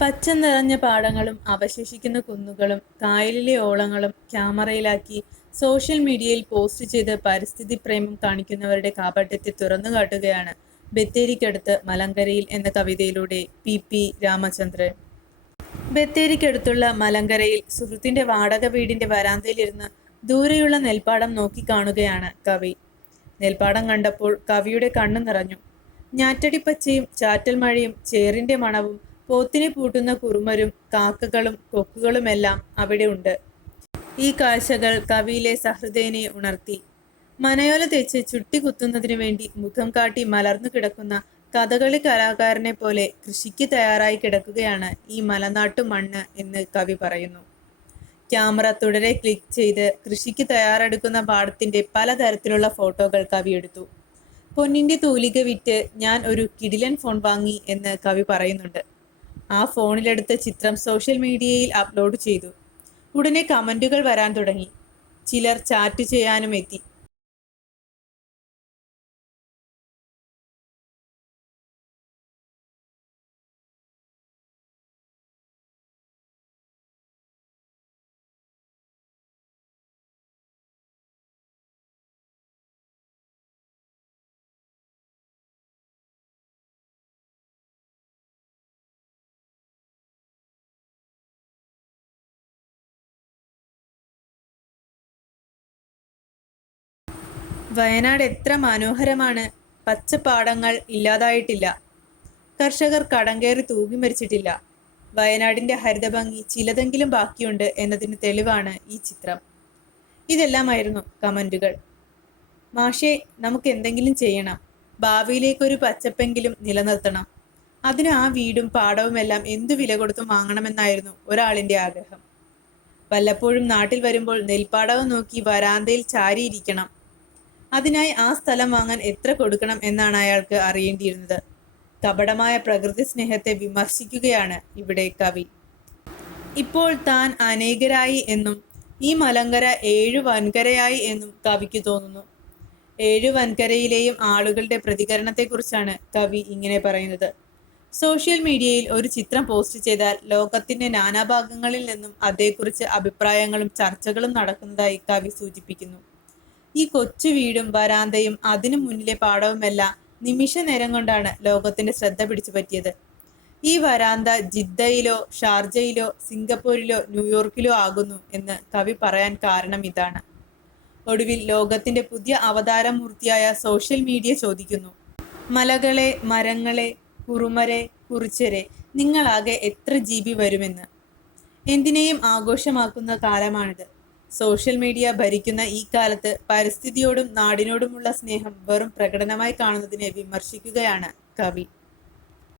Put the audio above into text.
പച്ച നിറഞ്ഞ പാടങ്ങളും അവശേഷിക്കുന്ന കുന്നുകളും കായലിലെ ഓളങ്ങളും ക്യാമറയിലാക്കി സോഷ്യൽ മീഡിയയിൽ പോസ്റ്റ് ചെയ്ത് പരിസ്ഥിതി പ്രേമം കാണിക്കുന്നവരുടെ കാപട്യത്തെ തുറന്നു കാട്ടുകയാണ് ബത്തേരിക്കടുത്ത് മലങ്കരയിൽ എന്ന കവിതയിലൂടെ പി പി രാമചന്ദ്രൻ. ബത്തേരിക്കടുത്തുള്ള മലങ്കരയിൽ സുഹൃത്തിന്റെ വാടക വീടിന്റെ വരാന്തയിലിരുന്ന് ദൂരെയുള്ള നെൽപ്പാടം നോക്കി കാണുകയാണ് കവി. നെൽപ്പാടം കണ്ടപ്പോൾ കവിയുടെ കണ്ണു നിറഞ്ഞു. ഞാറ്റടിപ്പച്ചയും ചാറ്റൽ മഴയും ചേറിന്റെ മണവും പോത്തിനെ പൂട്ടുന്ന കുറുമരും കാക്കകളും കൊക്കുകളുമെല്ലാം അവിടെ ഉണ്ട് ഈ കാഴ്ചകൾ കവിയിലെ സഹൃദയനെ ഉണർത്തി. മനയോല തേച്ച് ചുട്ടി വേണ്ടി മുഖം കാട്ടി മലർന്നു കിടക്കുന്ന കഥകളി കലാകാരനെ പോലെ കൃഷിക്ക് തയ്യാറായി കിടക്കുകയാണ് ഈ മലനാട്ടു മണ്ണ് എന്ന് കവി പറയുന്നു. ക്യാമറ തുടരെ ക്ലിക്ക് ചെയ്ത് കൃഷിക്ക് തയ്യാറെടുക്കുന്ന പാടത്തിന്റെ പലതരത്തിലുള്ള ഫോട്ടോകൾ കവി എടുത്തു. പൊന്നിന്റെ തൂലിക വിറ്റ് ഞാൻ ഒരു കിടിലൻ ഫോൺ വാങ്ങി എന്ന് കവി പറയുന്നുണ്ട്. ആ ഫോണിലെടുത്ത ചിത്രം സോഷ്യൽ മീഡിയയിൽ അപ്ലോഡ് ചെയ്തു. ഉടനെ കമന്റുകൾ വരാൻ തുടങ്ങി. ചിലർ ചാറ്റ് ചെയ്യാനും എത്തി. വയനാട് എത്ര മനോഹരമാണ്. പച്ചപ്പാടങ്ങൾ ഇല്ലാതായിട്ടില്ല. കർഷകർ കടം കയറി തൂങ്ങി മരിച്ചിട്ടില്ല. വയനാടിന്റെ ഹരിതഭംഗി ചിലതെങ്കിലും ബാക്കിയുണ്ട് എന്നതിന് തെളിവാണ് ഈ ചിത്രം. ഇതെല്ലാമായിരുന്നു കമന്റുകൾ. മാഷെ നമുക്ക് എന്തെങ്കിലും ചെയ്യണം. ഭാവിയിലേക്കൊരു പച്ചപ്പെങ്കിലും നിലനിർത്തണം. അതിന് ആ വീടും പാടവും എല്ലാം എന്തു വില കൊടുത്തും വാങ്ങണമെന്നായിരുന്നു ഒരാളിന്റെ ആഗ്രഹം. വല്ലപ്പോഴും നാട്ടിൽ വരുമ്പോൾ നെൽപ്പാടവും നോക്കി വരാന്തയിൽ ചാരിയിരിക്കണം. അതിനായി ആ സ്ഥലം വാങ്ങാൻ എത്ര കൊടുക്കണം എന്നാണ് അയാൾക്ക് അറിയേണ്ടിയിരുന്നത്. കപടമായ പ്രകൃതി സ്നേഹത്തെ വിമർശിക്കുകയാണ് ഇവിടെ കവി. ഇപ്പോൾ താൻ അനേകരായി എന്നും ഈ മലങ്കര ഏഴു വൻകരയായി എന്നും കവിക്ക് തോന്നുന്നു. ഏഴു വൻകരയിലെയും ആളുകളുടെ പ്രതികരണത്തെക്കുറിച്ചാണ് കവി ഇങ്ങനെ പറയുന്നത്. സോഷ്യൽ മീഡിയയിൽ ഒരു ചിത്രം പോസ്റ്റ് ചെയ്താൽ ലോകത്തിന്റെ നാനാഭാഗങ്ങളിൽ നിന്നും അതേക്കുറിച്ച് അഭിപ്രായങ്ങളും ചർച്ചകളും നടക്കുന്നതായി കവി സൂചിപ്പിക്കുന്നു. ഈ കൊച്ചു വീടും വരാന്തയും അതിനു മുന്നിലെ പാടവുമെല്ലാം നിമിഷ നേരം കൊണ്ടാണ് ലോകത്തിന്റെ ശ്രദ്ധ പിടിച്ചു പറ്റിയത്. ഈ വരാന്ത ജിദ്ദയിലോ ഷാർജയിലോ സിംഗപ്പൂരിലോ ന്യൂയോർക്കിലോ ആകുന്നു എന്ന് കവി പറയാൻ കാരണം ഇതാണ്. ഒടുവിൽ ലോകത്തിന്റെ പുതിയ അവതാരമൂർത്തിയായ സോഷ്യൽ മീഡിയ ചോദിക്കുന്നു. മലകളെ മരങ്ങളെ കുറുമരെ കുറിച്ചരെ നിങ്ങളാകെ എത്ര ജി ബി വരുമെന്ന്. എന്തിനേയും ആഘോഷമാക്കുന്ന കാലമാണിത്. സോഷ്യൽ മീഡിയ ഭരിക്കുന്ന ഈ കാലത്ത് പരിസ്ഥിതിയോടും നാടിനോടുമുള്ള സ്നേഹം വെറും പ്രകടനമായി കാണുന്നതിനെ വിമർശിക്കുകയാണ് കവി.